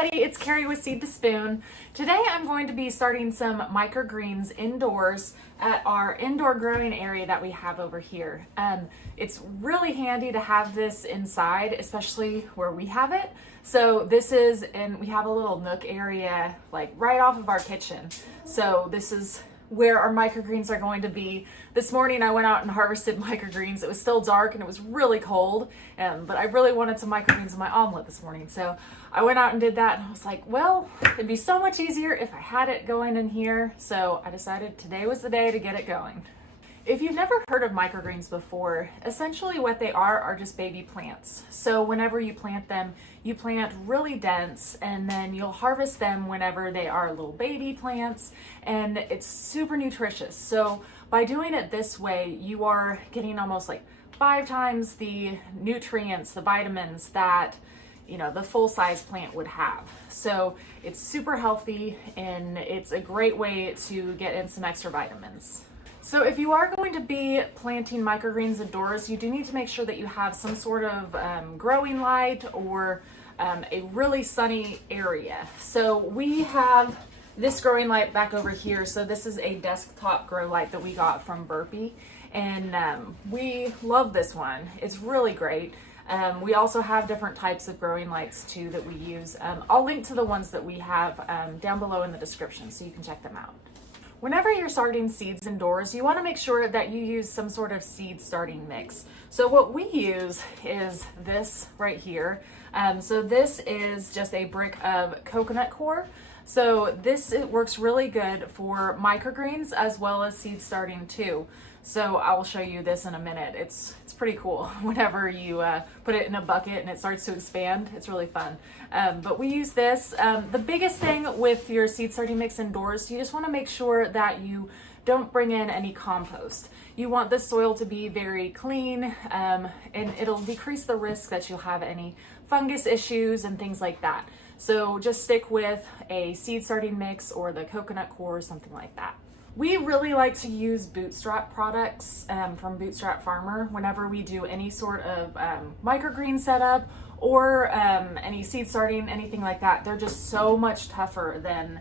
everybody, it's Carrie with Seed to Spoon. Today I'm going to be starting some microgreens indoors at our indoor growing area that we have over here. It's really handy to have this inside, especially where we have it. So this is, and we have a little nook area like right off of our kitchen. So this is where our microgreens are going to be. This morning I went out and harvested microgreens. It was still dark and it was really cold, but I really wanted some microgreens in my omelet this morning. So I went out and did that, and I was like, well, it'd be so much easier if I had it going in here. So I decided today was the day to get it going. If you've never heard of microgreens before, essentially what they are just baby plants. So whenever you plant them, you plant really dense, and then you'll harvest them whenever they are little baby plants, and it's super nutritious. So by doing it this way, you are getting almost like 5 times the nutrients, the vitamins that the full-size plant would have. So it's super healthy, and it's a great way to get in some extra vitamins. So if you are going to be planting microgreens indoors, you do need to make sure that you have some sort of growing light or a really sunny area. So we have this growing light back over here. So this is a desktop grow light that we got from Burpee, and we love this one. It's really great. We also have different types of growing lights too that we use. I'll link to the ones that we have down below in the description so you can check them out. Whenever you're starting seeds indoors, you want to make sure that you use some sort of seed starting mix. So what we use is this right here. So this is just a brick of coconut coir. So it works really good for microgreens as well as seed starting too. So I will show you this in a minute. It's pretty cool whenever you put it in a bucket and it starts to expand. It's really fun. But we use this. The biggest thing with your seed starting mix indoors, you just want to make sure that you don't bring in any compost. You want the soil to be very clean, and it'll decrease the risk that you'll have any fungus issues and things like that. So just stick with a seed starting mix or the coconut coir or something like that. We really like to use Bootstrap products from Bootstrap Farmer whenever we do any sort of microgreen setup or any seed starting, anything like that. They're just so much tougher than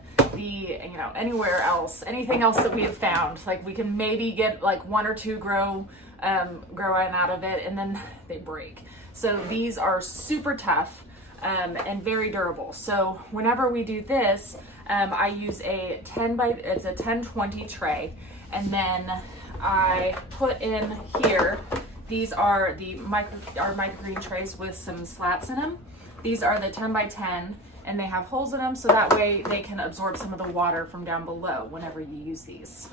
anywhere else, anything else that we have found. Like we can maybe get like 1 or 2 growing out of it, and then they break. So these are super tough and very durable. So whenever we do this, I use a 10-20 tray, and then I put in here, these are our microgreen trays with some slats in them. These are the 10-10, and they have holes in them so that way they can absorb some of the water from down below whenever you use these.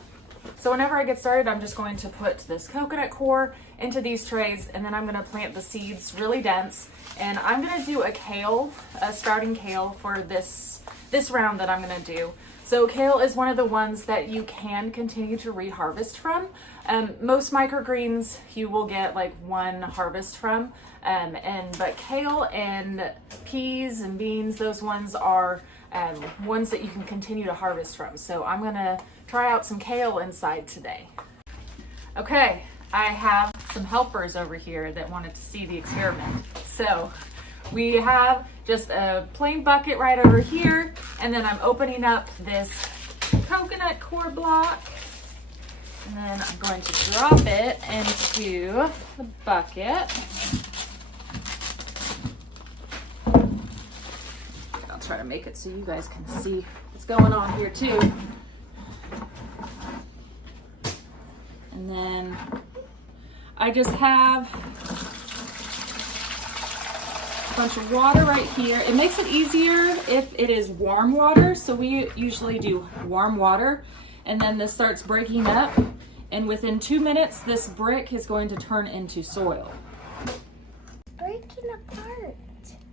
So whenever I get started, I'm just going to put this coconut coir into these trays, and then I'm going to plant the seeds really dense. And I'm going to do a sprouting kale for this round that I'm going to do. So kale is one of the ones that you can continue to reharvest from. Most microgreens you will get like 1 harvest from, but kale and peas and beans, those ones are ones that you can continue to harvest from. So I'm going to try out some kale inside today. Okay, I have some helpers over here that wanted to see the experiment. So we have just a plain bucket right over here, and then I'm opening up this coconut coir block, and then I'm going to drop it into the bucket. I'll try to make it so you guys can see what's going on here too. And then I just have a bunch of water right here. It makes it easier if it is warm water. So we usually do warm water, and then this starts breaking up, and within 2 minutes, this brick is going to turn into soil. Breaking apart.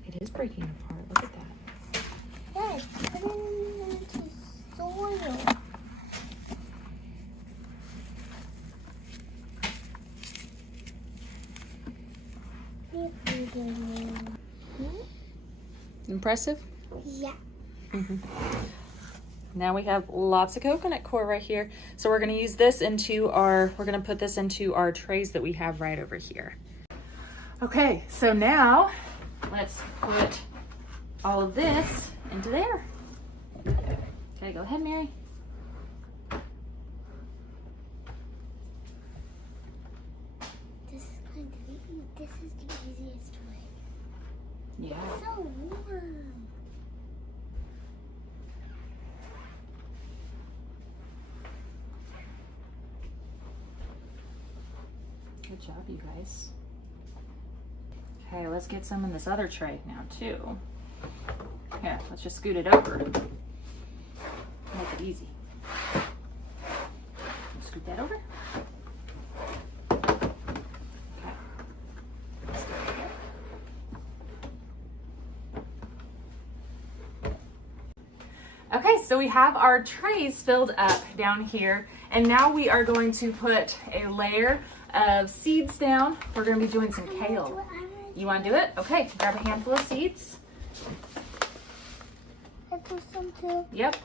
It is breaking apart. Look at that. Yes, turning into soil. Impressive? Yeah. Now we have lots of coconut coir right here. So we're gonna use this we're gonna put this into our trays that we have right over here. Okay, so now let's put all of this into there. Okay, go ahead, Mary. This is the easiest way. Yeah. It's so warm. Good job, you guys. Okay, let's get some in this other tray now, too. Here, let's just scoot it over. Make it easy. Scoot that over. Okay. Let's do it again. Okay, so we have our trays filled up down here, and now we are going to put a layer of seeds down. We're going to be doing some kale. You want to do it? Okay, grab a handful of seeds. I do some too. Yep.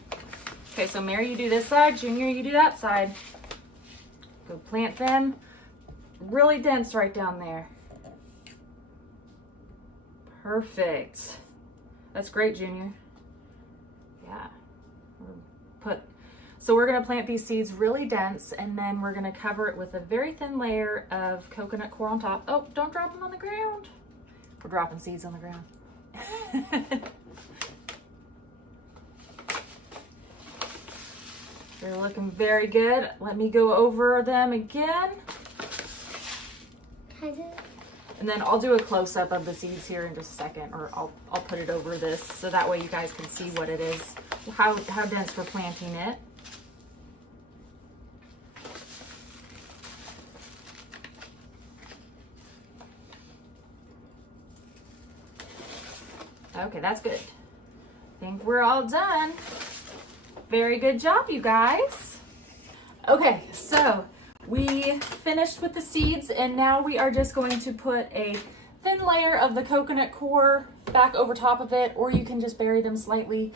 Okay, so Mary, you do this side. Junior, you do that side. Go plant them really dense right down there. Perfect. That's great, Junior. Yeah. So we're going to plant these seeds really dense, and then we're going to cover it with a very thin layer of coconut coir on top. Oh, don't drop them on the ground. We're dropping seeds on the ground. They're looking very good. Let me go over them again. And then I'll do a close-up of the seeds here in just a second, or I'll put it over this so that way you guys can see what it is, how dense we're planting it. Okay, that's good. I think we're all done. Very good job, you guys. Okay, so we finished with the seeds, and now we are just going to put a thin layer of the coconut coir back over top of it, or you can just bury them slightly.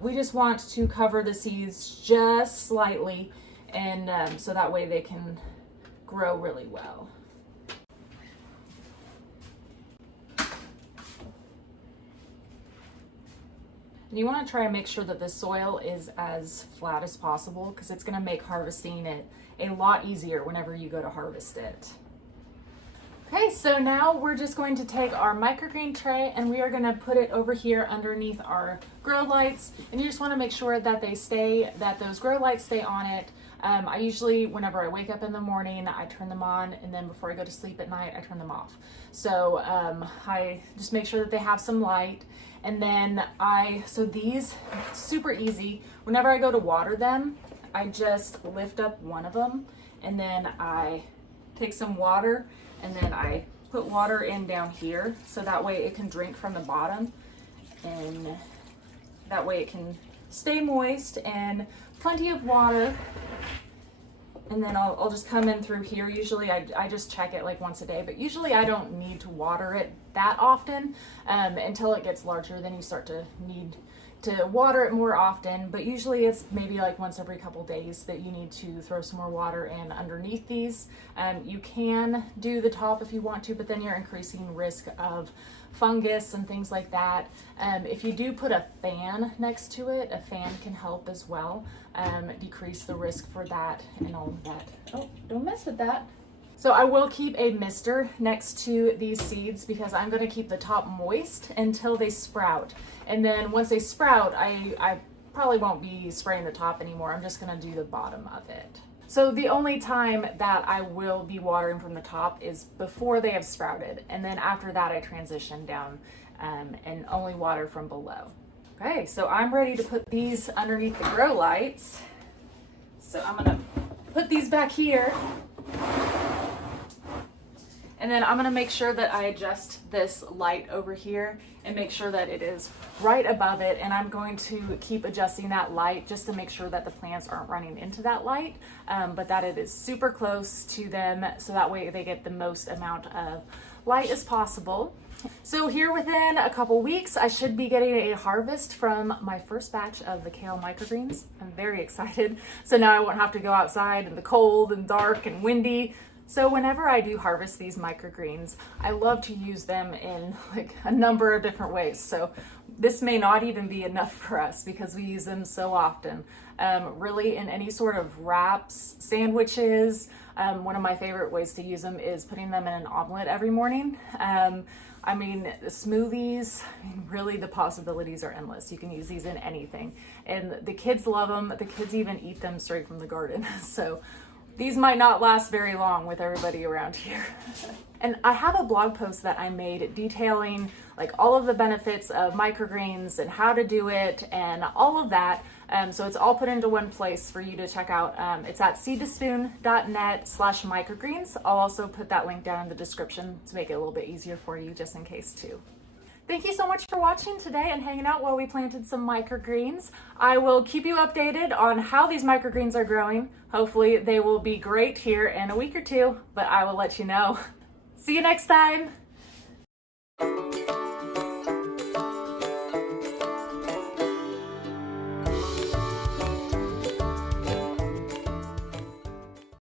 We just want to cover the seeds just slightly, and so that way they can grow really well. And you want to try and make sure that the soil is as flat as possible, because it's going to make harvesting it a lot easier whenever you go to harvest it. Okay, so now we're just going to take our microgreen tray and we are going to put it over here underneath our grow lights. And you just want to make sure that those grow lights stay on it. I usually, whenever I wake up in the morning, I turn them on, and then before I go to sleep at night, I turn them off. So I just make sure that they have some light. And then so these, super easy. Whenever I go to water them, I just lift up one of them, and then I take some water, and then I put water in down here, so that way it can drink from the bottom, and that way it can stay moist and plenty of water. And then I'll just come in through here. Usually I just check it like once a day, but usually I don't need to water it that often until it gets larger. Then you start to need to water it more often, but usually it's maybe like once every couple days that you need to throw some more water in underneath these. You can do the top if you want to, but then you're increasing risk of fungus and things like that. If you do put a fan next to it, a fan can help as well, decrease the risk for that and all of that. Oh, don't mess with that. So I will keep a mister next to these seeds because I'm going to keep the top moist until they sprout. And then once they sprout, I probably won't be spraying the top anymore. I'm just going to do the bottom of it. So the only time that I will be watering from the top is before they have sprouted. And then after that, I transition down and only water from below. Okay, so I'm ready to put these underneath the grow lights. So I'm going to put these back here. And then I'm going to make sure that I adjust this light over here and make sure that it is right above it. And I'm going to keep adjusting that light just to make sure that the plants aren't running into that light, but that it is super close to them so that way they get the most amount of light as possible. So here within a couple weeks, I should be getting a harvest from my first batch of the kale microgreens. I'm very excited. So now I won't have to go outside in the cold and dark and windy. So whenever I do harvest these microgreens, I love to use them in like a number of different ways. So this may not even be enough for us because we use them so often. Really in any sort of wraps, sandwiches. One of my favorite ways to use them is putting them in an omelet every morning. I mean, smoothies, really the possibilities are endless. You can use these in anything. And the kids love them. The kids even eat them straight from the garden. So these might not last very long with everybody around here. And I have a blog post that I made detailing like all of the benefits of microgreens and how to do it and all of that. So it's all put into one place for you to check out. It's at seedtospoon.net/microgreens. I'll also put that link down in the description to make it a little bit easier for you just in case too. Thank you so much for watching today and hanging out while we planted some microgreens. I will keep you updated on how these microgreens are growing. Hopefully they will be great here in a week or two, but I will let you know. See you next time.